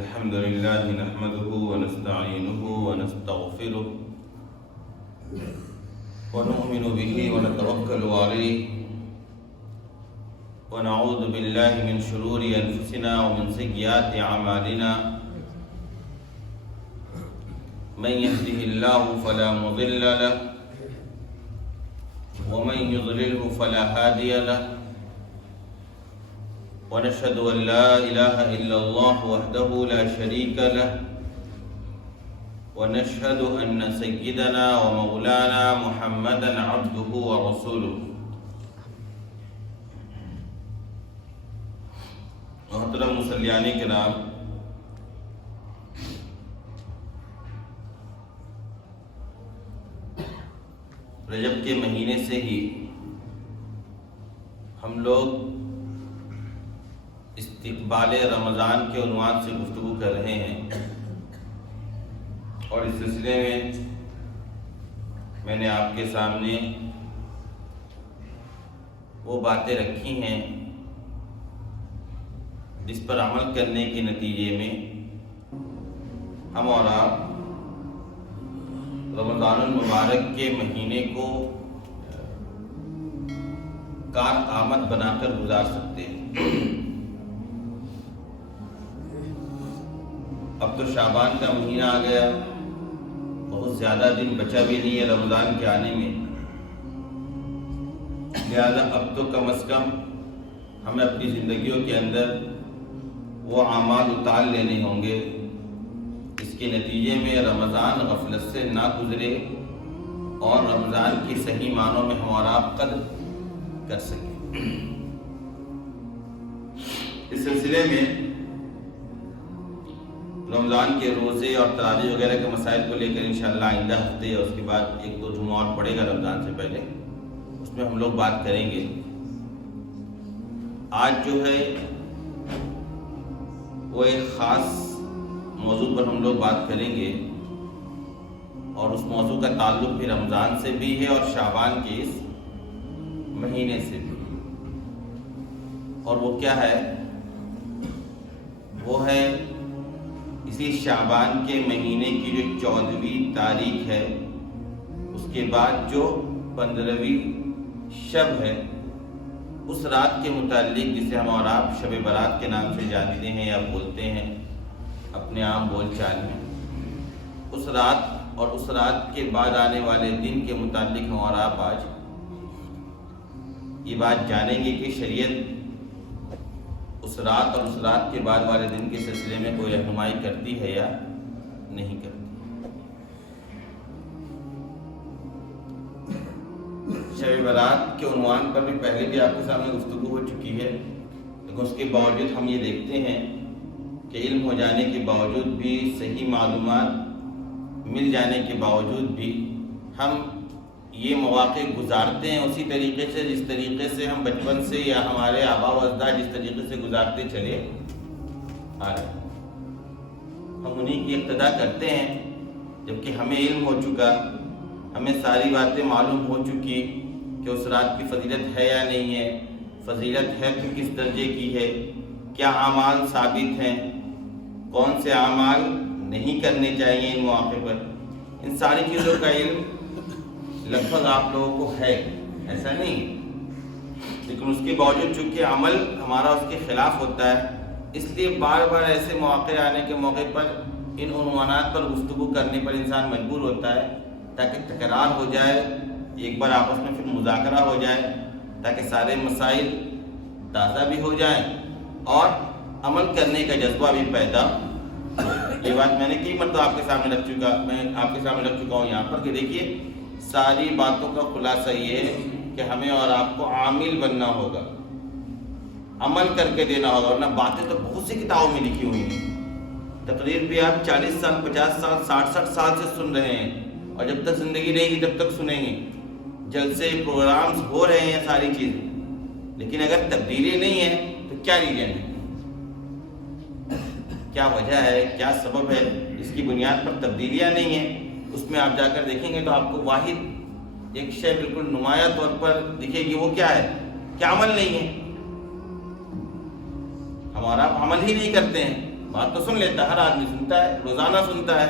الحمد لله نحمده ونستعينه ونستغفره ونؤمن به ونتوكل عليه ونعوذ بالله من شرور أنفسنا ومن سيئات أعمالنا من يهده الله فلا مضل له ومن يضلله فلا هادي له ونشهد أن لا إله إلا الله وحده لا شريك له ونشهد أن سيدنا ومولانا محمدا عبده ورسوله. محترم مسلیان کرام، رجب کے مہینے سے ہی ہم لوگ استقبال رمضان کے عنوان سے گفتگو کر رہے ہیں، اور اس سلسلے میں نے آپ کے سامنے وہ باتیں رکھی ہیں جس پر عمل کرنے کے نتیجے میں ہم اور آپ رمضان المبارک کے مہینے کو کارآمد بنا کر گزار سکتے ہیں۔ اب تو شعبان کا مہینہ آ گیا، بہت زیادہ دن بچا بھی نہیں ہے رمضان کے آنے میں، لہذا اب تو کم از کم ہمیں اپنی زندگیوں کے اندر وہ اعمال اتار لینے ہوں گے اس کے نتیجے میں رمضان غفلت سے نہ گزرے اور رمضان کی صحیح معنوں میں ہمارا آپ قدر کر سکیں۔ اس سلسلے میں رمضان کے روزے اور تراویح وغیرہ کے مسائل کو لے کر انشاءاللہ آئندہ ہفتے یا اس کے بعد 1-2 جمعہ اور پڑے گا رمضان سے پہلے، اس میں ہم لوگ بات کریں گے۔ آج جو ہے وہ ایک خاص موضوع پر ہم لوگ بات کریں گے، اور اس موضوع کا تعلق بھی رمضان سے بھی ہے اور شعبان کے اس مہینے سے بھی، اور وہ کیا ہے؟ وہ ہے اسی شعبان کے مہینے کی جو 14ویں تاریخ ہے، اس کے بعد جو 15ویں شب ہے، اس رات کے متعلق جسے ہم اور آپ شب برات کے نام سے جانتے ہیں یا بولتے ہیں اپنے عام بول چال میں، اس رات اور اس رات کے بعد آنے والے دن کے متعلق ہم اور آپ آج یہ بات جانیں گے کہ شریعت اس رات اور اس رات کے بعد والے دن کے سلسلے میں کوئی رہنمائی کرتی ہے یا نہیں کرتی۔ شب برات کے عنوان پر بھی پہلے بھی آپ کے سامنے گفتگو ہو چکی ہے، لیکن اس کے باوجود ہم یہ دیکھتے ہیں کہ علم ہو جانے کے باوجود بھی، صحیح معلومات مل جانے کے باوجود بھی ہم یہ مواقع گزارتے ہیں اسی طریقے سے جس طریقے سے ہم بچپن سے یا ہمارے آباء و اجداد جس طریقے سے گزارتے چلے آ رہے ہیں۔ ہم انہی کی اقتدا کرتے ہیں، جبکہ ہمیں علم ہو چکا، ہمیں ساری باتیں معلوم ہو چکی کہ اس رات کی فضیلت ہے یا نہیں ہے، فضیلت ہے تو کس درجے کی ہے، کیا اعمال ثابت ہیں، کون سے اعمال نہیں کرنے چاہیے ان مواقع پر، ان ساری چیزوں کا علم لگ بھگ آپ لوگوں کو ہے، ایسا نہیں، لیکن اس کے باوجود چونکہ عمل ہمارا اس کے خلاف ہوتا ہے، اس لیے بار بار ایسے مواقع آنے کے موقع پر ان عنوانات پر گفتگو کرنے پر انسان مجبور ہوتا ہے تاکہ تکرار ہو جائے، ایک بار آپس میں پھر مذاکرہ ہو جائے، تاکہ سارے مسائل تازہ بھی ہو جائیں اور عمل کرنے کا جذبہ بھی پیدا ہو۔ یہ بات میں نے کئی مرتبہ آپ کے سامنے رکھ چکا ہوں یہاں پر کہ دیکھیے ساری باتوں کا خلاصہ یہ ہے کہ ہمیں اور آپ کو عامل بننا ہوگا، عمل کر کے دینا ہوگا، ورنہ باتیں تو بہت سی کتابوں میں لکھی ہوئی ہیں، تقریر بھی آپ 40 سال 50 سال 60 سال سے سن رہے ہیں، اور جب تک زندگی رہے گی تب تک سنیں گے، جلسے پروگرامز ہو رہے ہیں ساری چیزیں، لیکن اگر تبدیلی نہیں ہے تو کیا ریزن ہے، کیا وجہ ہے، کیا سبب ہے جس کی بنیاد پر تبدیلیاں نہیں ہیں؟ اس میں آپ جا کر دیکھیں گے تو آپ کو واحد ایک شے بالکل نمایاں طور پر دکھے گی، وہ کیا ہے؟ کیا عمل نہیں ہے، ہمارا عمل ہی نہیں کرتے ہیں، بات تو سن لیتا ہے، ہر آدمی سنتا ہے، روزانہ سنتا ہے،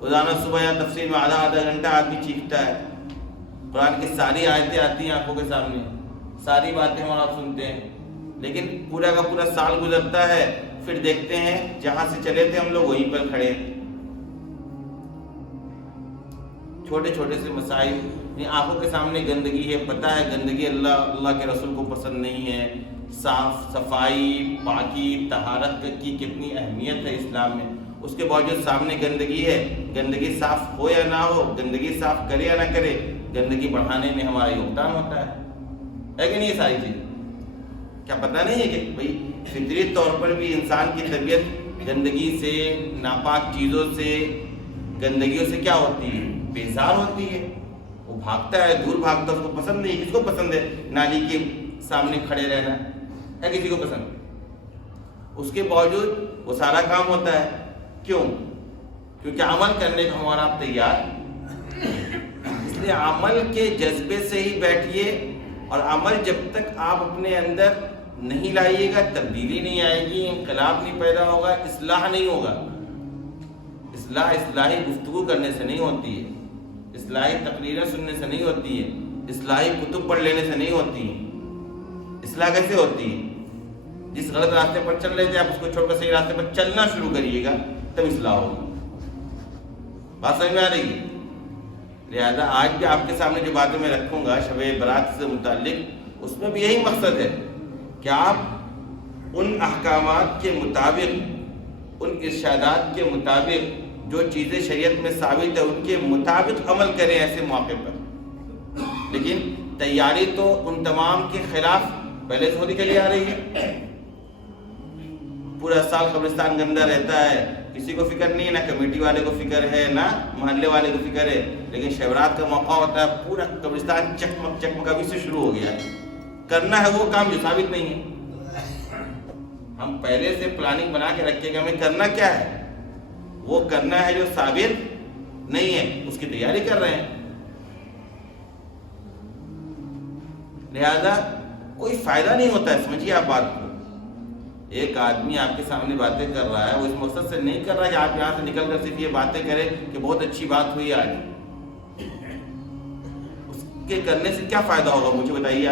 روزانہ صبح یا تفسیر میں آدھا گھنٹہ آدمی چیختا ہے، قرآن کی ساری آیتیں آتی ہیں آنکھوں کے سامنے، ساری باتیں ہم آپ سنتے ہیں، لیکن پورا کا پورا سال گزرتا ہے، پھر دیکھتے ہیں جہاں سے چلے تھے ہم لوگ وہیں پر کھڑے ہیں۔ چھوٹے چھوٹے سے مسائل، آنکھوں کے سامنے گندگی ہے، پتہ ہے گندگی اللہ کے رسول کو پسند نہیں ہے، صاف صفائی پاکی طہارت کی کتنی اہمیت ہے اسلام میں، اس کے باوجود سامنے گندگی ہے، گندگی صاف ہو یا نہ ہو، گندگی صاف کرے یا نہ کرے، گندگی بڑھانے میں ہمارا یوگدان ہوتا ہے کہ نہیں؟ یہ ساری چیز کیا پتہ نہیں ہے کہ بھئی فطری طور پر بھی انسان کی طبیعت گندگی سے، ناپاک چیزوں سے، گندگیوں سے کیا ہوتی ہے؟ بیزار ہوتی ہے، وہ بھاگتا ہے، دور بھاگتا ہے، اس کو پسند نہیں۔ کس کو پسند ہے نالی کے سامنے کھڑے رہنا؟ ہے کسی کو پسند؟ اس کے باوجود وہ سارا کام ہوتا ہے، کیوں؟ کیونکہ عمل کرنے کو ہمارا آپ تیار، اس لیے عمل کے جذبے سے ہی بیٹھیے، اور عمل جب تک آپ اپنے اندر نہیں لائیے گا تبدیلی نہیں آئے گی، انقلاب نہیں پیدا ہوگا، اصلاح نہیں ہوگا۔ اصلاحی گفتگو کرنے سے نہیں ہوتی ہے، اصلاحی تقریریں سننے سے نہیں ہوتی ہے، اصلاحی کتب پڑھ لینے سے نہیں ہوتی ہے۔ اصلاح کیسے ہوتی ہے؟ جس غلط راستے پر چل رہے تھے آپ اس کو چھوڑ کر صحیح راستے پر چلنا شروع کریے گا، تب اصلاح ہوگی۔ بات سمجھ میں آ رہی ہے؟ لہذا آج بھی آپ کے سامنے جو باتیں میں رکھوں گا شب برات سے متعلق، اس میں بھی یہی مقصد ہے کہ آپ ان احکامات کے مطابق، ان ارشادات کے مطابق جو چیزیں شریعت میں ثابت ہے ان کے مطابق عمل کریں ایسے موقع پر۔ لیکن تیاری تو ان تمام کے خلاف پہلے سے ہوتی چلی آ رہی ہے۔ پورا سال قبرستان گندا رہتا ہے، کسی کو فکر نہیں ہے، نہ کمیٹی والے کو فکر ہے، نہ محلے والے کو فکر ہے، لیکن شیورات کا موقع ہوتا ہے پورا قبرستان چکمک چکمک ابھی سے شروع ہو گیا ہے۔ کرنا ہے وہ کام جو ثابت نہیں ہے۔ ہم پہلے سے پلاننگ بنا کے رکھے کہ ہمیں کرنا کیا ہے، وہ کرنا ہے جو ثابت نہیں ہے، اس کی تیاری کر رہے ہیں۔ لہذا کوئی فائدہ نہیں ہوتا ہے، سمجھیے آپ بات کو۔ ایک آدمی آپ کے سامنے باتیں کر رہا ہے، وہ اس مقصد سے نہیں کر رہا کہ آپ یہاں سے نکل کر صرف یہ باتیں کریں کہ بہت اچھی بات ہوئی آج۔ اس کے کرنے سے کیا فائدہ ہوگا مجھے بتائیے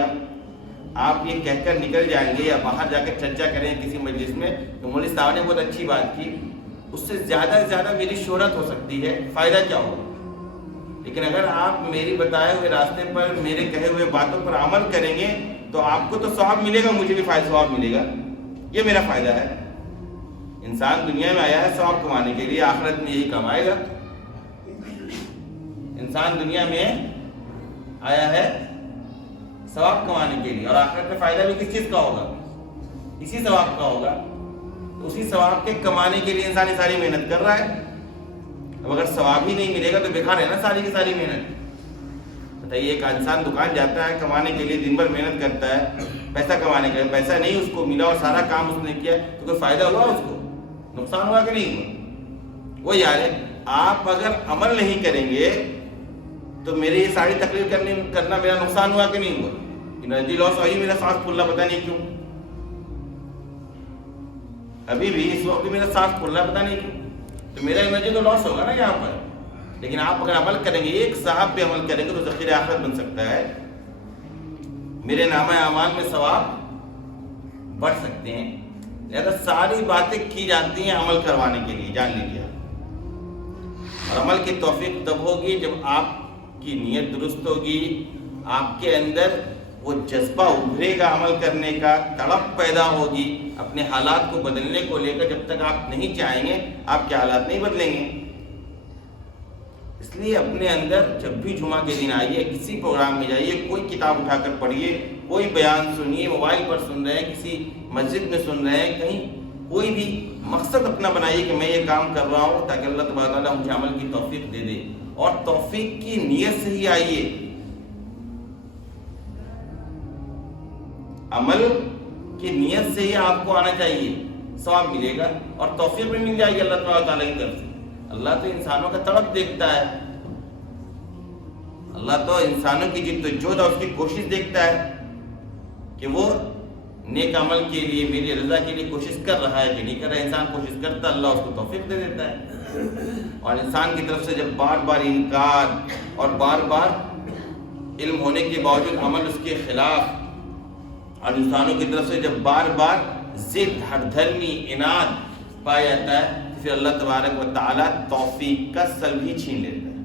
آپ یہ کہہ کر نکل جائیں گے یا باہر جا کر چرچا کریں کسی مجلس میں کہ مولوی صاحب نے بہت اچھی بات کی، اس سے زیادہ سے زیادہ میری شہرت ہو سکتی ہے، فائدہ کیا ہوگا؟ لیکن اگر آپ میری بتائے ہوئے راستے پر، میرے کہے ہوئے باتوں پر عمل کریں گے تو آپ کو تو ثواب ملے گا، مجھے بھی ثواب ملے گا، یہ میرا فائدہ ہے۔ انسان دنیا میں آیا ہے ثواب کمانے کے لیے، آخرت میں یہی کمائے گا۔ انسان دنیا میں آیا ہے ثواب کمانے کے لیے، اور آخرت میں فائدہ بھی کس چیز کا ہوگا؟ اسی ثواب کا ہوگا۔ تو اسی ثواب کے کمانے کے لیے انسان ساری محنت کر رہا ہے۔ اب اگر ثواب ہی نہیں ملے گا تو بیکار ہے نا ساری کی ساری محنت۔ بتائیے، ایک انسان دکان جاتا ہے کمانے کے لیے، دن بھر محنت کرتا ہے پیسہ کمانے کے لیے، پیسہ نہیں اس کو ملا اور سارا کام اس نے کیا تو کوئی فائدہ ہوا اس کو؟ نقصان ہوا کہ نہیں ہوا؟ وہ یار ہے، آپ اگر عمل نہیں کریں گے تو میری یہ ساری تقریر کرنا میرا نقصان ہوا کہ نہیں ہوا؟ انرجی لاس ہوئی، میرا سانس پھول رہا پتہ نہیں کیوں، ابھی بھی اس وقت میرا سانس پھول رہا پتہ نہیں کیوں، تو میرا انرجی تو لاس ہوگا نا یہاں پر۔ لیکن آپ اگر عمل کریں گے، ایک صاحب پہ عمل کریں گے تو ذخیرہ آخرت بن سکتا ہے، میرے نامہ اعمال میں ثواب بڑھ سکتے ہیں۔ لہذا ساری باتیں کی جاتی ہیں عمل کروانے کے لیے، جان لیجیے۔ اور عمل کی توفیق تب ہوگی جب آپ کی نیت درست ہوگی، آپ کے اندر وہ جذبہ ابھرے گا عمل کرنے کا، تڑپ پیدا ہوگی اپنے حالات کو بدلنے کو لے کر۔ جب تک آپ نہیں چاہیں گے آپ کے حالات نہیں بدلیں گے۔ اس لیے اپنے اندر جب بھی جمعہ کے دن آئیے، کسی پروگرام میں جائیے، کوئی کتاب اٹھا کر پڑھیے، کوئی بیان سنیے، موبائل پر سن رہے ہیں، کسی مسجد میں سن رہے ہیں، کہیں کوئی بھی مقصد اپنا بنائیے کہ میں یہ کام کر رہا ہوں تاکہ اللہ تبارک تعالیٰ مجھے عمل کی توفیق دے دے، اور توفیق کی نیت سے ہی آئیے۔ عمل کی نیت سے ہی آپ کو آنا چاہیے، ثواب ملے گا اور توفیق بھی مل جائے گی اللہ تبارک تعالیٰ کی طرف سے۔ اللہ تو انسانوں کا تڑپ دیکھتا ہے، اللہ تو انسانوں کی جد و جہد اور اس کی کوشش دیکھتا ہے کہ وہ نیک عمل کے لیے میری رضا کے لیے کوشش کر رہا ہے کہ نہیں کر رہا ہے. انسان کوشش کرتا اللہ اس کو توفیق دے دیتا ہے. اور انسان کی طرف سے جب بار بار انکار اور بار بار علم ہونے کے باوجود عمل اس کے خلاف، اور انسانوں کی طرف سے جب بار بار ضد، ہٹ دھرمی، اناد پایا جاتا ہے، پھر اللہ تبارک و تعالیٰ توفیق کا سلب ہی چھین لیتا ہے.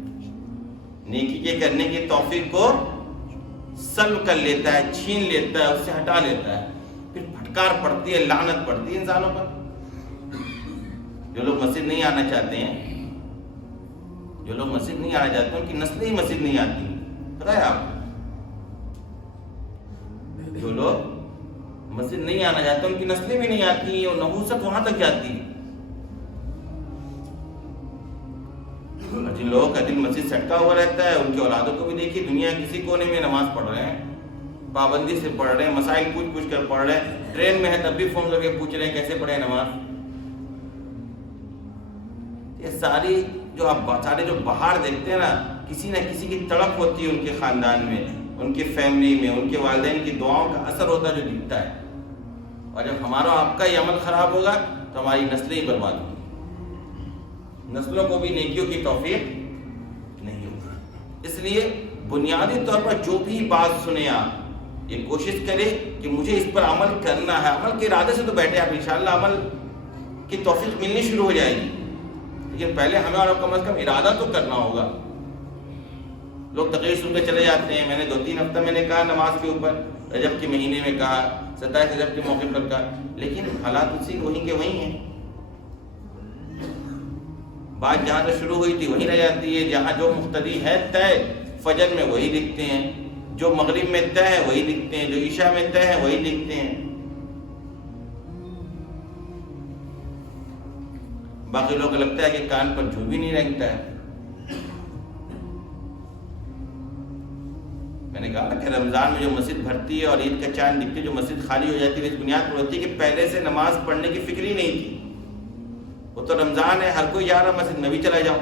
نیکی کے کرنے کی توفیق کو سلب کر لیتا ہے، چھین لیتا ہے، اس سے ہٹا لیتا ہے. پھر پھٹکار پڑتی ہے، لعنت پڑتی ہے انسانوں پر. جو لوگ مسجد نہیں آنا چاہتے ہیں، جو لوگ مسجد نہیں آنا چاہتے ہیں، ان کی نسلیں ہی مسجد نہیں آتی. پتہ ہے آپ کو؟ جو لوگ مسجد نہیں آنا چاہتے ان کی نسلیں بھی نہیں آتی، اور نحوست وہاں تک جاتی ہے. اور جن لوگوں کا دل مسجد سے اٹکا ہوا رہتا ہے، ان کی اولادوں کو بھی دیکھیے، دنیا کسی کونے میں نماز پڑھ رہے ہیں، پابندی سے پڑھ رہے ہیں، مسائل پوچھ پوچھ کر پڑھ رہے ہیں، ٹرین میں ہے تب بھی فون کر کے پوچھ رہے ہیں کیسے پڑھیں نماز. یہ ساری جو باہر دیکھتے ہیں نا، کسی نہ کسی کی تڑپ ہوتی ہے ان کے خاندان میں، ان کی فیملی میں، ان کے والدین کی دعاؤں کا اثر ہوتا ہے جو دکھتا ہے. اور جب ہمارا آپ کا یہ عمل خراب ہوگا تو ہماری نسلیں ہی برباد ہوگی، نسلوں کو بھی نیکیوں کی توفیق نہیں ہوگی. اس لیے بنیادی طور پر جو بھی بات سنیں آپ یہ کوشش کریں کہ مجھے اس پر عمل کرنا ہے. عمل کے ارادے سے تو بیٹھے آپ، انشاءاللہ عمل کی توفیق ملنی شروع ہو جائے گی، لیکن پہلے ہمیں اور کم از کم ارادہ تو کرنا ہوگا. لوگ تقریر سن کے چلے جاتے ہیں. میں نے 2-3 ہفتہ میں نے کہا نماز کے اوپر، رجب کے مہینے میں کہا، 27 رجب کے موقع پر کہا، لیکن حالات اسی وہیں کے وہیں ہیں. بات جہاں سے شروع ہوئی تھی وہیں رہ جاتی ہے. جہاں جو مقتدی ہے طے فجر میں وہی دکھتے ہیں، جو مغرب میں طے ہے وہی دکھتے ہیں، جو عشاء میں طے ہے وہی دکھتے ہیں. باقی لوگ کو لگتا ہے کہ کان پر جھو بھی نہیں رہتا ہے. میں نے کہا کہ رمضان میں جو مسجد بھرتی ہے اور عید کا چاند دکھتی ہے، جو مسجد خالی ہو جاتی ہے، اس بنیاد پر ہوتی ہے کہ پہلے سے نماز پڑھنے کی فکر ہی نہیں تھی. وہ تو رمضان ہے، ہر کوئی جا رہا مسجد، میں بھی چلا جاؤں.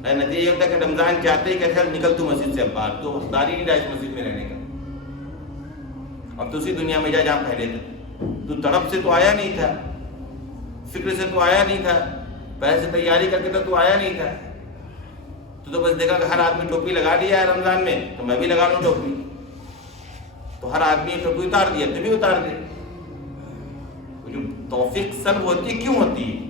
نتیجہ یہ ہوتا ہے کہ رمضان چاہتے ہی کہ نکل تو مسجد سے باہر، تو حقدار ہی نہیں رہا اس مسجد میں رہنے کا. اب تو اسی دنیا میں جہاں پہلے تھا. تو تڑپ سے تو آیا نہیں تھا، فکر سے تو آیا نہیں تھا، پہلے سے تیاری کر کے تو آیا نہیں تھا. تو بس دیکھا کہ ہر آدمی ٹوپی لگا دیا ہے رمضان میں، تو میں بھی لگا لوں ٹوپی. تو ہر آدمی ٹوپی اتار دیا تو بھی اتار دے. جو توفیق سلب ہوتی ہے کیوں ہوتی ہے؟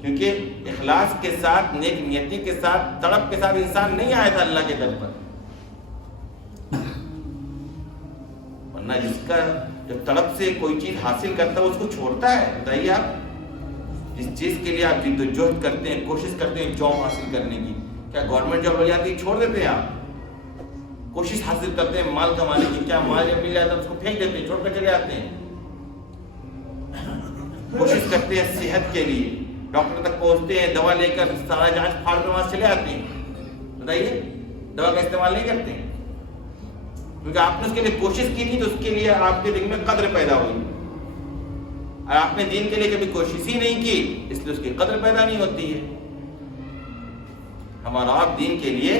کیونکہ اخلاص کے ساتھ، نیک نیتی کے ساتھ، تڑپ کے ساتھ انسان نہیں آیا تھا اللہ کے در پر. ورنہ جس کا جو تڑپ سے کوئی چیز حاصل کرتا ہے اس کو چھوڑتا ہے. بتائیے آپ، جس چیز کے لیے آپ جد و جہد کرتے ہیں، کوشش کرتے ہیں جاب حاصل کرنے کی، کیا گورنمنٹ جاب ہو جاتی ہے چھوڑ دیتے ہیں آپ؟ کوشش حاصل کرتے ہیں مال کمانے کی، کیا مال جب مل جاتا ہے اس کو پھینک دیتے ہیں، چھوڑ کر چلے جاتے ہیں؟ کوشش کرتے ہیں صحت کے لیے، ڈاکٹر تک پہنچتے ہیں، دوا لے کر سارا جانچ پھاڑ کر وہاں چلے آتے ہیں. بتائیے، دوا کا استعمال نہیں کرتے ہیں کیونکہ آپ نے اس کے لیے کوشش کی تھی، تو اس کے لیے آپ کے دل میں قدر پیدا ہوئی. اور آپ نے دین کے لیے کبھی کوشش ہی نہیں کی، اس لیے اس کی قدر پیدا نہیں ہوتی ہے. ہمارا آپ دین کے لیے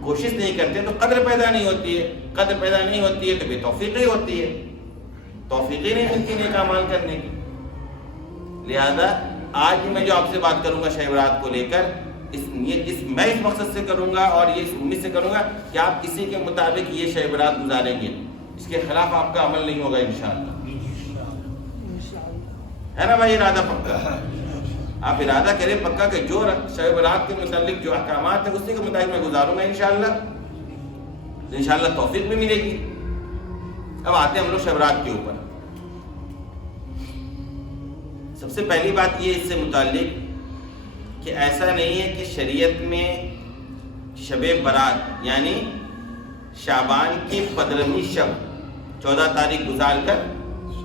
کوشش نہیں کرتے تو قدر پیدا نہیں ہوتی ہے. قدر پیدا نہیں ہوتی ہے تو بے توفیقی ہوتی ہے، توفیقی نہیں ملتی نیک اعمال کرنے کی. لہذا آج بھی میں جو آپ سے بات کروں گا شب برات کو لے کر، میں اس مقصد سے کروں گا اور یہ اس امید سے کروں گا کہ آپ کسی کے مطابق یہ شب برات گزاریں گے، اس کے خلاف آپ کا عمل نہیں ہوگا انشاءاللہ. ہے نا بھائی؟ ارادہ پکا، آپ ارادہ کریں پکا کہ جو شب برات کے متعلق جو احکامات ہیں اسی کے مطابق میں گزاروں گا انشاءاللہ. انشاءاللہ توفیق بھی ملے گی. اب آتے ہیں ہم لوگ شب برات کے اوپر. سب سے پہلی بات یہ اس سے متعلق کہ ایسا نہیں ہے کہ شریعت میں شب برات یعنی شعبان کی 15ویں شب 14 تاریخ گزار کر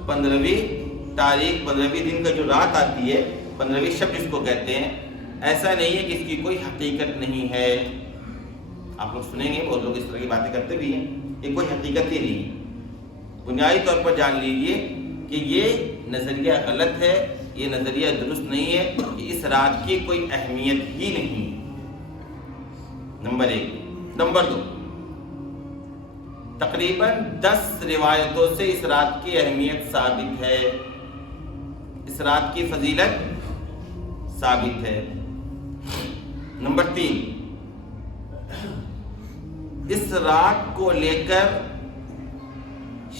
15ویں تاریخ 15ویں دن کا جو رات آتی ہے 15ویں شب جس کو کہتے ہیں، ایسا نہیں ہے کہ اس کی کوئی حقیقت نہیں ہے. آپ لوگ سنیں گے بہت لوگ اس طرح کی باتیں کرتے بھی ہیں، یہ کوئی حقیقت ہی نہیں. بنیادی طور پر جان لیجئے کہ یہ نظریہ غلط ہے، یہ نظریہ درست نہیں ہے کہ اس رات کی کوئی اہمیت ہی نہیں. نمبر 1. نمبر 2، تقریباً 10 روایتوں سے اس رات کی اہمیت ثابت ہے، اس رات کی فضیلت ثابت ہے۔ نمبر 3، اس رات کو لے کر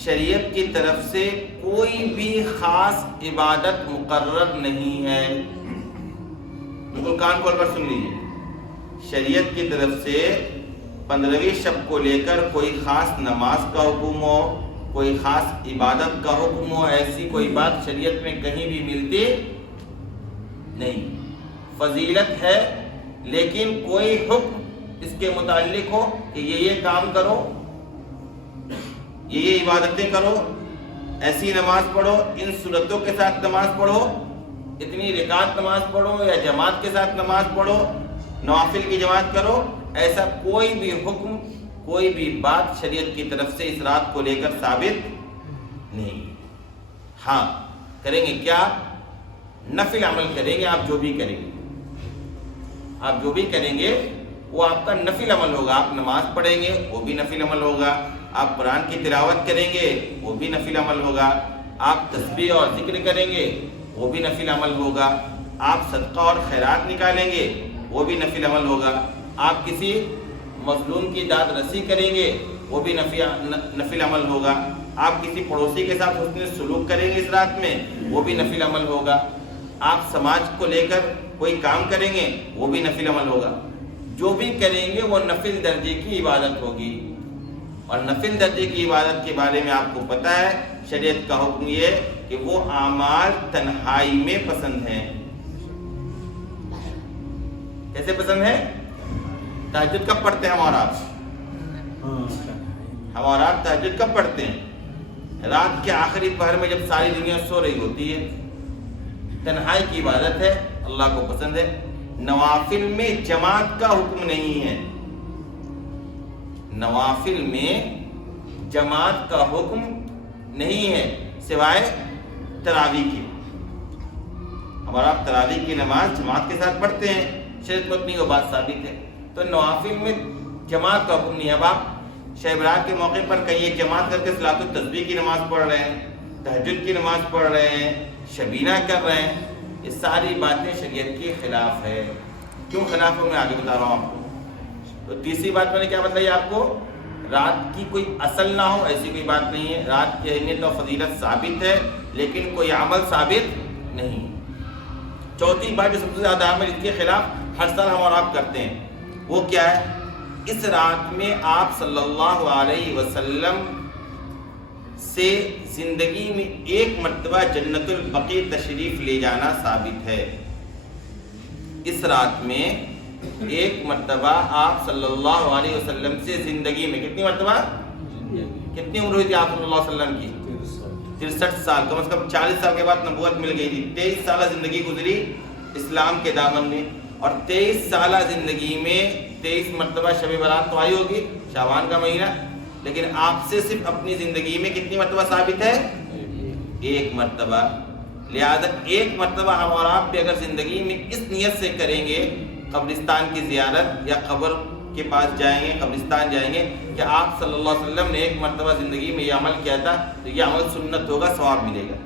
شریعت کی طرف سے کوئی بھی خاص عبادت مقرر نہیں ہے۔ بالکل کان کھول کر سن لیجیے، شریعت کی طرف سے 15ویں شب کو لے کر کوئی خاص نماز کا حکم ہو، کوئی خاص عبادت کا حکم ہو، ایسی کوئی بات شریعت میں کہیں بھی ملتی نہیں۔ فضیلت ہے لیکن کوئی حکم اس کے متعلق ہو کہ یہ کام کرو، یہ عبادتیں کرو، ایسی نماز پڑھو، ان صورتوں کے ساتھ نماز پڑھو، اتنی رکعت نماز پڑھو یا جماعت کے ساتھ نماز پڑھو، نوافل کی جماعت کرو، ایسا کوئی بھی حکم، کوئی بھی بات شریعت کی طرف سے اس رات کو لے کر ثابت نہیں۔ ہاں کریں گے کیا؟ نفل عمل کریں گے۔ آپ جو بھی کریں گے، آپ جو بھی کریں گے وہ آپ کا نفل عمل ہوگا۔ آپ نماز پڑھیں گے وہ بھی نفل عمل ہوگا، آپ قرآن کی تلاوت کریں گے وہ بھی نفل عمل ہوگا، آپ تسبیح اور ذکر کریں گے وہ بھی نفل عمل ہوگا، آپ صدقہ اور خیرات نکالیں گے وہ بھی نفل عمل ہوگا، آپ کسی مظلوم کی داد رسی کریں گے وہ بھی نفل عمل ہوگا، آپ کسی پڑوسی کے ساتھ حسن سلوک کریں گے اس رات میں وہ بھی نفل عمل ہوگا، آپ سماج کو لے کر کوئی کام کریں گے وہ بھی نفل عمل ہوگا۔ جو بھی کریں گے وہ نفل درجے کی عبادت ہوگی، اور نفل درجے کی عبادت کے بارے میں آپ کو پتہ ہے شریعت کا حکم یہ ہے کہ وہ اعمال تنہائی میں پسند ہیں۔ کیسے پسند ہے؟ تہجد کب پڑھتے ہیں ہم اور آپ؟ ہم اور آپ تہجد کب پڑھتے ہیں؟ رات کے آخری پہر میں جب ساری دنیا سو رہی ہوتی ہے۔ تنہائی کی عبادت ہے، اللہ کو پسند ہے۔ نوافل میں جماعت کا حکم نہیں ہے، نوافل میں جماعت کا حکم نہیں ہے سوائے تراویح کے۔ ہمارا آپ تراویح کی نماز جماعت کے ساتھ پڑھتے ہیں، شریعت میں اپنی وہ بات ثابت ہے۔ تو نوافل میں جماعت کا حکم نہیں ہے۔ اب آپ شب برات کے موقع پر کہیں ایک جماعت کر کے صلاۃ التسبیح کی نماز پڑھ رہے ہیں، تہجد کی نماز پڑھ رہے ہیں، شبینہ کر رہے ہیں، یہ ساری باتیں شریعت کے خلاف ہے۔ کیوں خلاف ہے میں آگے بتا رہا ہوں آپ کو۔ تو تیسری بات میں نے کیا بتائی آپ کو؟ رات کی کوئی اصل نہ ہو ایسی کوئی بات نہیں ہے۔ رات کی اہمیت اور فضیلت ثابت ہے لیکن کوئی عمل ثابت نہیں۔ چوتھی بات جو سب سے زیادہ اہم ہے جس کے خلاف ہر سال ہم اور آپ کرتے ہیں وہ کیا ہے؟ اس رات میں آپ صلی اللہ علیہ وسلم سے زندگی میں ایک مرتبہ جنت البقیع تشریف لے جانا ثابت ہے۔ اس رات میں ایک مرتبہ آپ صلی اللہ علیہ وسلم سے زندگی میں کتنی مرتبہ؟ کتنی عمر ہوئی تھی آپ صلی اللہ علیہ وسلم کی؟ 63 سال، کم از کم 40 سال کے بعد نبوت مل گئی تھی۔ 23 سالہ زندگی گزری اسلام کے دامن میں، اور 23 سالہ زندگی میں 23 مرتبہ شب برات تو آئی ہوگی، شعبان کا مہینہ، لیکن آپ سے صرف اپنی زندگی میں کتنی مرتبہ ثابت ہے؟ ایک مرتبہ۔ لہذا ایک مرتبہ ہم اور آپ بھی اگر زندگی میں اس نیت سے کریں گے قبرستان کی زیارت یا قبر کے پاس جائیں گے، قبرستان جائیں گے کہ آپ صلی اللہ علیہ وسلم نے ایک مرتبہ زندگی میں یہ عمل کیا تھا تو یہ عمل سنت ہوگا، ثواب ملے گا۔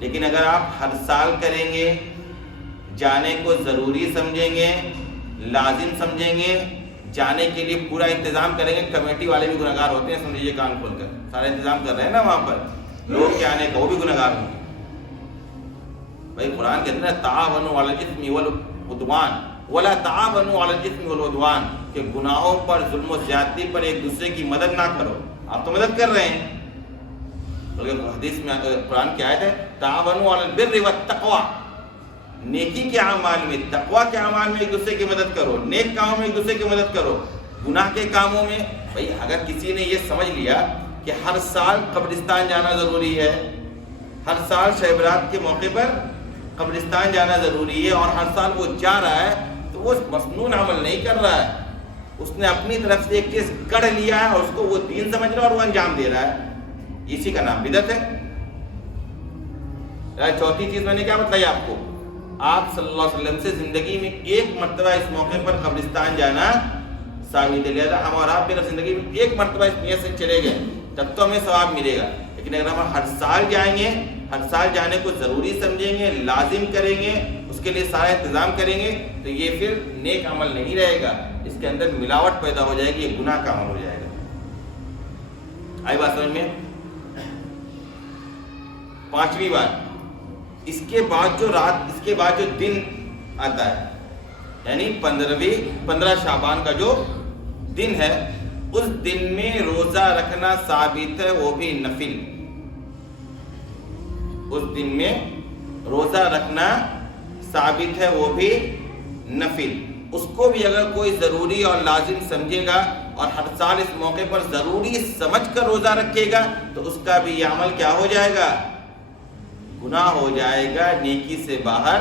لیکن اگر آپ ہر سال کریں گے، جانے کو ضروری سمجھیں گے، لازم سمجھیں گے، جانے کے لیے پورا انتظام کریں گے، کمیٹی والے بھی گنہگار ہوتے ہیں، سمجھیے کان کھول کر سارا انتظام کر رہے ہیں نا وہاں پر، لوگ کے آنے کا وہ بھی گنہگار ہوں گے۔ بھائی قرآن کہتے ہیں تعاونوا علی الاثم والعدوان ولا تعاونوا علی الاثم والعدوان، کہ گناہوں پر، ظلم و زیادتی پر ایک دوسرے کی مدد نہ کرو۔ آپ تو مدد کر رہے ہیں، حدیث میں قرآن کی آیت ہے تعاونوا علی البر والتقوی، نیکی کے اعمال میں، تقوی کے اعمال میں ایک دوسرے کی مدد کرو، نیک کاموں میں ایک دوسرے کی مدد کرو، گناہ کے کاموں میں۔ بھائی اگر کسی نے یہ سمجھ لیا کہ ہر سال قبرستان جانا ضروری ہے، ہر سال شب برات کے موقع پر قبرستان جانا ضروری ہے، اور ہر سال وہ جا رہا ہے، تو وہ مسنون عمل نہیں کر رہا ہے، اس نے اپنی طرف سے ایک چیز گڑھ لیا ہے اور اس کو وہ دین سمجھ رہا ہے اور وہ انجام دے رہا ہے، اسی کا نام بدعت ہے۔ چوتھی چیز میں نے کیا بتائی آپ کو؟ آپ صلی اللہ علیہ وسلم سے زندگی میں ایک مرتبہ اس موقع پر قبرستان جانا ثابت ہے. لہٰذا ہم اور آپ بھی اگر زندگی میں ایک مرتبہ اس نیت سے چلے گئے تب تو ہمیں ثواب ملے گا. لیکن اگر ہم ہر سال جائیں گے، ہر سال جانے کو ضروری سمجھیں گے، لازم کریں گے، اس کے لیے سارا انتظام کریں گے، تو یہ پھر نیک عمل نہیں رہے گا، اس کے اندر ملاوٹ پیدا ہو جائے گی، یہ گناہ کا عمل ہو جائے گا. آئی بات سمجھ میں؟ پانچویں بات، اس کے بعد جو دن آتا ہے، یعنی 15 شعبان کا جو دن ہے، اس دن میں روزہ رکھنا ثابت ہے، وہ بھی نفل. اس دن میں روزہ رکھنا ثابت ہے، وہ بھی نفل. اس کو بھی اگر کوئی ضروری اور لازم سمجھے گا اور ہر سال اس موقع پر ضروری سمجھ کر روزہ رکھے گا تو اس کا بھی یہ عمل کیا ہو جائے گا؟ گناہ ہو جائے گا، نیکی سے باہر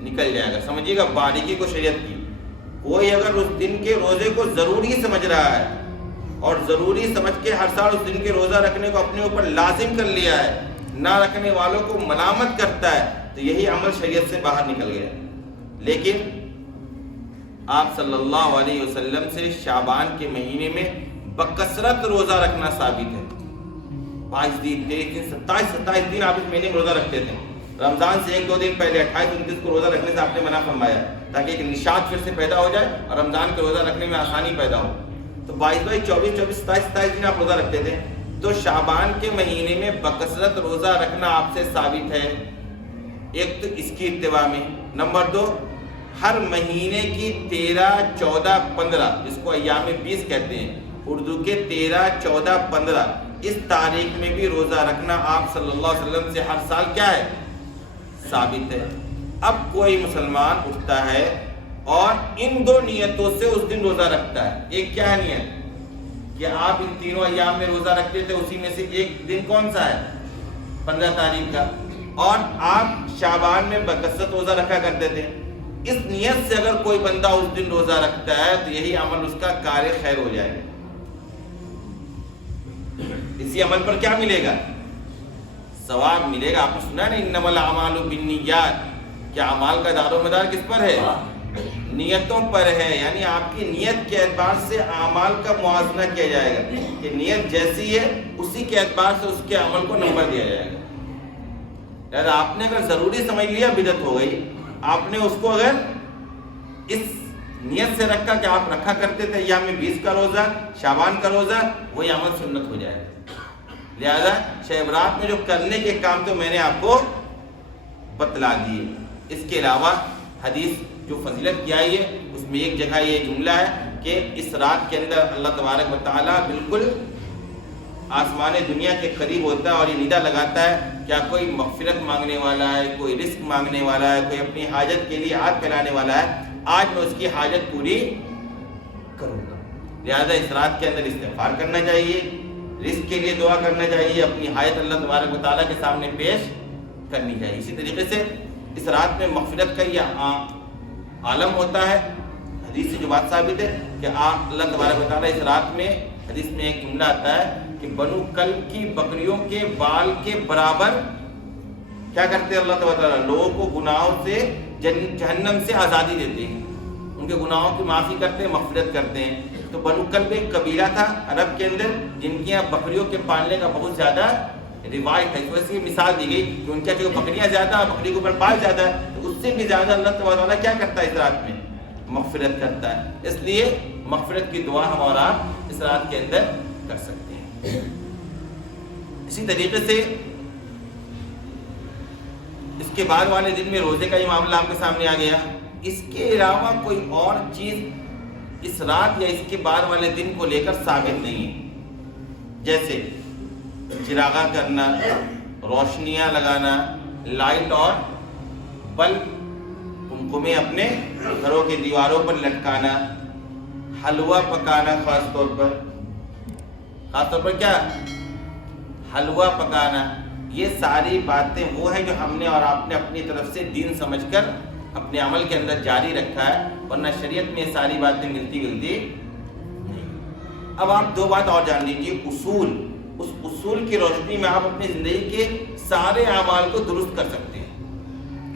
نکل جائے گا. سمجھیے گا باریکی کو شریعت کی. کوئی اگر اس دن کے روزے کو ضروری سمجھ رہا ہے اور ضروری سمجھ کے ہر سال اس دن کے روزہ رکھنے کو اپنے اوپر لازم کر لیا ہے، نہ رکھنے والوں کو ملامت کرتا ہے، تو یہی عمل شریعت سے باہر نکل گیا. لیکن آپ صلی اللہ علیہ وسلم سے شعبان کے مہینے میں بکثرت روزہ رکھنا ثابت ہے. 22 دن، 23 دن، 27 دن آپ اس مہینے میں روزہ رکھتے تھے. رمضان سے 1-2 دن پہلے 28-29 کو روزہ رکھنے سے آپ نے منع فرمایا تاکہ ایک نشاط پھر سے پیدا ہو جائے اور رمضان کے روزہ رکھنے میں آسانی پیدا ہو. تو 22 24 27 دن آپ روزہ رکھتے تھے. تو شعبان کے مہینے میں بکثرت روزہ رکھنا آپ سے ثابت ہے. ایک تو اس کی اتباع میں. نمبر 2، ہر مہینے کی 13، 14، 15 جس کو ایام 20 کہتے ہیں، اردو کے 13، 14، 15 اس تاریخ میں بھی روزہ رکھنا آپ صلی اللہ علیہ وسلم سے ہر سال کیا ہے؟ ثابت ہے. اب کوئی مسلمان اٹھتا ہے اور ان 2 نیتوں سے اس دن روزہ رکھتا ہے. ایک کیا ہے نیت کہ آپ ان تینوں ایام میں روزہ رکھتے تھے، اسی میں سے ایک دن کون سا ہے؟ 15 تاریخ کا. اور آپ شعبان میں بکثرت روزہ رکھا کرتے تھے. اس نیت سے اگر کوئی بندہ اس دن روزہ رکھتا ہے تو یہی عمل اس کا کار خیر ہو جائے گا. اسی عمل پر کیا ملے گا؟ ثواب ملے گا. آپ نے سنا نا انما الاعمال بالنیات، کیا اعمال کا دار و مدار کس پر ہے؟ نیتوں پر ہے. یعنی آپ کی نیت کے اعتبار سے اعمال کا موازنہ کیا جائے گا کہ نیت جیسی ہے اسی کے اعتبار سے اس کے عمل کو نمبر دیا جائے گا. لہذا آپ نے اگر ضروری سمجھ لیا بدعت ہو گئی. آپ نے اس کو اگر اس نیت سے رکھا کہ آپ رکھا کرتے تھے ایام 20 کا روزہ، شعبان کا روزہ، وہی عمل سنت ہو جائے گا. لہذا شب رات میں جو کرنے کے کام تو میں نے آپ کو بتلا دیے. اس کے علاوہ حدیث جو فضیلت کی آئی ہے اس میں ایک جگہ یہ جملہ ہے کہ اس رات کے اندر اللہ تبارک و تعالیٰ بالکل آسمان دنیا کے قریب ہوتا ہے اور یہ ندا لگاتا ہے کیا کوئی مغفرت مانگنے والا ہے، کوئی رزق مانگنے والا ہے، کوئی اپنی حاجت کے لیے ہاتھ پھیلانے والا ہے، آج میں اس کی حاجت پوری کروں گا. لہذا اس رات کے اندر استغفار کرنا چاہیے، رزق کے لیے دعا کرنا چاہیے، اپنی حاجت اللہ تبارک و تعالیٰ کے سامنے پیش کرنی چاہیے. اسی طریقے سے اس رات میں مغفرت کا یہ عالم ہوتا ہے. حدیث سے جو بات ثابت ہے کہ اللہ تبارک و تعالیٰ اس رات میں، حدیث میں ایک جملہ آتا ہے کہ بنو کلب کی بکریوں کے بال کے برابر کیا کرتے ہیں اللہ تبارک و تعالیٰ؟ لوگوں کو گناہوں سے جہنم سے آزادی دیتے ہیں، ان کے گناہوں کی معافی کرتے ہیں، مغفرت کرتے ہیں. تو بنو کلب ایک قبیلہ تھا عرب کے اندر جن کے یہاں بکریوں کے پالنے کا بہت زیادہ روایت ہے. اس وجہ سے یہ مثال دی گئی کہ ان کے جو بکریاں زیادہ ہیں، بکری کے اوپر بال زیادہ ہے، تو اس سے بھی زیادہ اللہ تبارک و تعالیٰ کیا کرتا ہے اس رات میں؟ مغفرت کرتا ہے. اس لیے مغفرت کی دعا ہم اور آپ اس رات کے اندر کر سکتے ہیں. اسی طریقے سے اس کے بعد والے دن میں روزے کا یہ معاملہ آپ کے سامنے آ گیا. اس کے علاوہ کوئی اور چیز اس رات یا اس کے بعد والے دن کو لے کر ثابت نہیں ہے. جیسے چراغاں کرنا، روشنیاں لگانا، لائٹ اور بلب قمقمے اپنے گھروں کے دیواروں پر لٹکانا، حلوہ پکانا، خاص طور پر کیا حلوہ پکانا، یہ ساری باتیں وہ ہیں جو ہم نے اور آپ نے اپنی طرف سے دین سمجھ کر اپنے عمل کے اندر جاری رکھا ہے، ورنہ شریعت میں یہ ساری باتیں ملتی نہیں. اب آپ 2 بات اور جان لیجیے. اصول، اس اصول کی روشنی میں آپ اپنی زندگی کے سارے اعمال کو درست کر سکتے ہیں.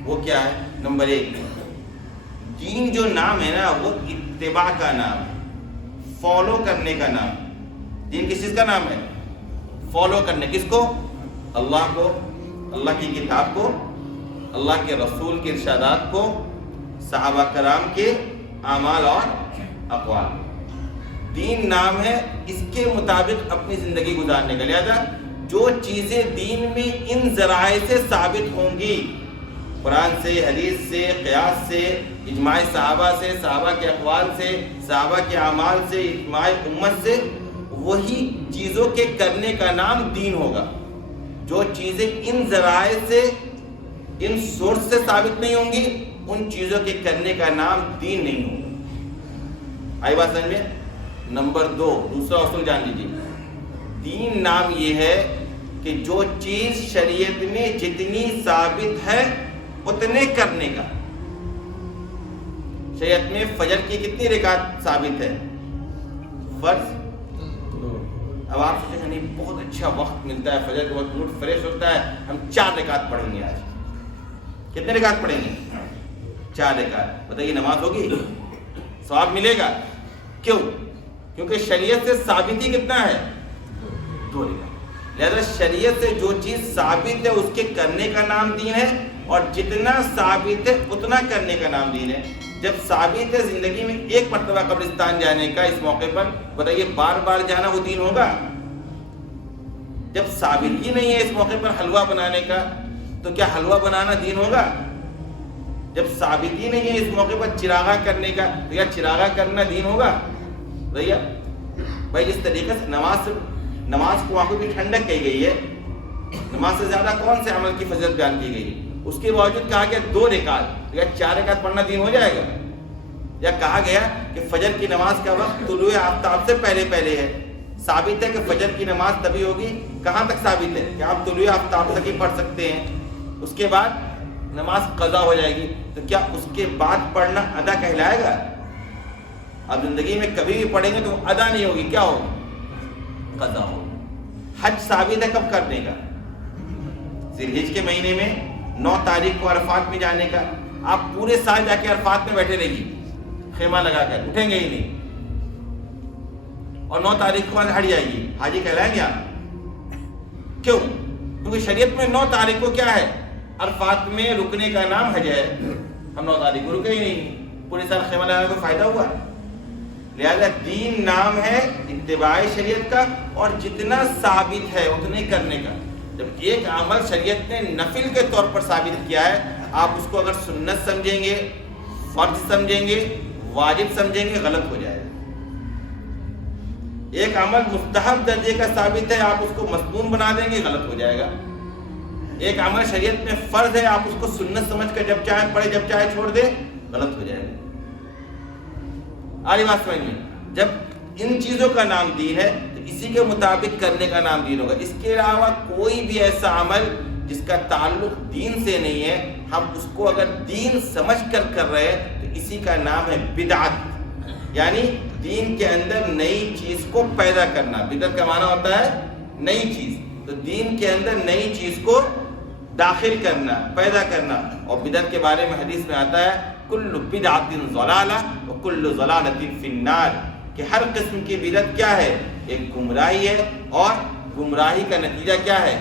وہ کیا ہے؟ نمبر 1، دین جو نام ہے نا وہ اتباع کا نام ہے، فالو کرنے کا نام. دین کس چیز کا نام ہے؟ فالو کرنے. کس کو؟ اللہ کو، اللہ کی کتاب کو، اللہ کے رسول کے ارشادات کو، صحابہ کرام کے اعمال اور اقوال. دین نام ہے، اس کے مطابق اپنی زندگی گزارنے کا. لہذا جو چیزیں دین میں ان ذرائع سے ثابت ہوں گی، قرآن سے، حدیث سے، قیاس سے، اجماع صحابہ سے، صحابہ کے اقوال سے، صحابہ کے اعمال سے، اجماع امت سے، وہی چیزوں کے کرنے کا نام دین ہوگا. جو چیزیں ان ذرائع سے، ان سورس سے ثابت نہیں ہوں گی، ان چیزوں کے کرنے کا نام دین نہیں ہوگا. آئی بات سمجھ میں؟ نمبر 2، دوسرا اصول جان لیجیے. دین نام یہ ہے کہ جو چیز شریعت میں جتنی ثابت ہے اتنے کرنے کا. شریعت میں فجر کی کتنی رکعت ثابت ہے؟ فرض. اب آپ سوچیں نہیں بہت اچھا وقت ملتا ہے فجر کے وقت، موڈ فریش ہوتا ہے، ہم 4 رکعت پڑھیں گے. آج کتنے رکعت پڑھیں گے؟ 4 رکعت. بتائیے نماز ہوگی؟ ثواب ملے گا؟ کیوں؟ کیونکہ شریعت سے ثابت ہی کتنا ہے؟ 2 رکعت. لہذا شریعت سے جو چیز ثابت ہے اس کے کرنے کا نام دین ہے، اور جتنا ثابت ہے اتنا کرنے کا نام دین ہے. جب ثابت ہے زندگی میں ایک مرتبہ قبرستان جانے کا اس موقع پر، بتائیے بار بار جانا وہ دین ہوگا؟ جب ثابت ہی نہیں ہے اس موقع پر حلوہ بنانے کا، تو کیا حلوہ بنانا دین ہوگا؟ جب ثابت ہی نہیں ہے اس موقع پر چراغا کرنے کا، تو کیا چراغا کرنا دین ہوگا؟ بھیا بھائی جس طریقے سے نماز کو آنکھوں کی ٹھنڈک کہی گئی ہے، نماز سے زیادہ کون سے عمل کی فضیلت بیان کی گئی ہے؟ اس کے باوجود کہا گیا 2 رکعت، یا 4 رکعت پڑھنا دین ہو جائے گا؟ یا کہا گیا کہ فجر کی نماز کا وقت طلوع آفتاب سے پہلے ہے. ثابت ہے کہ فجر کی نماز تبھی ہوگی. کہاں تک ثابت ہے؟ کہ آپ طلوع آفتاب تک ہی پڑھ سکتے ہیں، اس کے بعد نماز قضا ہو جائے گی. تو کیا اس کے بعد پڑھنا ادا کہلائے گا؟ اب زندگی میں کبھی بھی پڑھیں گے تو ادا نہیں ہوگی، کیا ہوگا؟ قضا ہوگی. حج ثابت ہے کب کرنے کا؟ ذی الحج کے مہینے میں 9 تاریخ کو عرفات میں جانے کا. آپ پورے سال جا کے عرفات میں بیٹھے رہیے خیمہ لگا کر، اٹھیں گے ہی نہیں، اور 9 تاریخ کو ہٹ جائیے، حاجی کہلائیں گے آپ؟ کیوں؟ کیونکہ شریعت میں 9 تاریخ کو کیا ہے؟ عرفات میں رکنے کا نام حج ہے. ہم 9 تاریخ کو رکے ہی نہیں، پورے سال خیمہ لگا کر فائدہ ہوا؟ لہذا دین نام ہے اتباع شریعت کا، اور جتنا ثابت ہے اتنے کرنے کا. جب ایک عمل شریعت نے نفل کے طور پر ثابت کیا ہے، آپ اس کو اگر سنت سمجھیں گے، فرض سمجھیں گے، واجب سمجھیں گے، غلط ہو جائے گا. ایک عمل مستحب درجے کا ثابت ہے، آپ اس کو مسنون بنا دیں گے، غلط ہو جائے گا. ایک عمل شریعت میں فرض ہے، آپ اس کو سنت سمجھ کر جب چاہے پڑھے جب چاہے چھوڑ دے، غلط ہو جائے گا. آری بات سمجھ میں؟ جب ان چیزوں کا نام دین ہے تو اسی کے مطابق کرنے کا نام دین ہوگا. اس کے علاوہ کوئی بھی ایسا عمل جس کا تعلق دین سے نہیں ہے، ہم اس کو اگر دین سمجھ کر رہے ہیں تو اسی کا نام ہے بدعت. یعنی دین کے اندر نئی چیز کو پیدا کرنا. بدعت کا معنی ہوتا ہے نئی چیز. تو دین کے اندر نئی چیز کو داخل کرنا، پیدا کرنا. اور بدعت کے بارے میں حدیث میں آتا ہے کل بدعت ضلالہ وکل ضلالۃ فی النار، کہ ہر قسم کی بدعت کیا ہے؟ ایک گمراہی ہے، اور گمراہی کا نتیجہ کیا ہے؟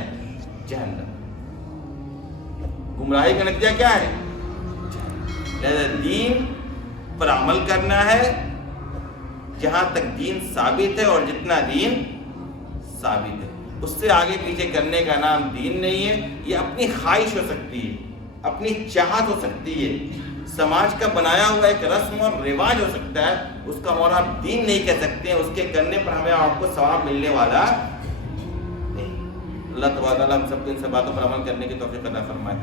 جہنم. گمراہی کا نتیجہ کیا ہے؟ لہذا دین پر عمل کرنا ہے جہاں تک دین ثابت ہے، اور جتنا دین ثابت ہے اس سے آگے پیچھے کرنے کا نام دین نہیں ہے. یہ اپنی خواہش ہو سکتی ہے، اپنی چاہت ہو سکتی ہے، سماج کا بنایا ہوا ایک رسم اور رواج ہو سکتا ہے، اس کا موڑ آپ دین نہیں کہہ سکتے ہیں. اس کے کرنے پر ہمیں آپ کو ثواب ملنے والا نہیں. اللہ تبارک و تعالیٰ ہم سب کو ان سے باتوں پر عمل کرنے کی توفیق عطا فرمائے.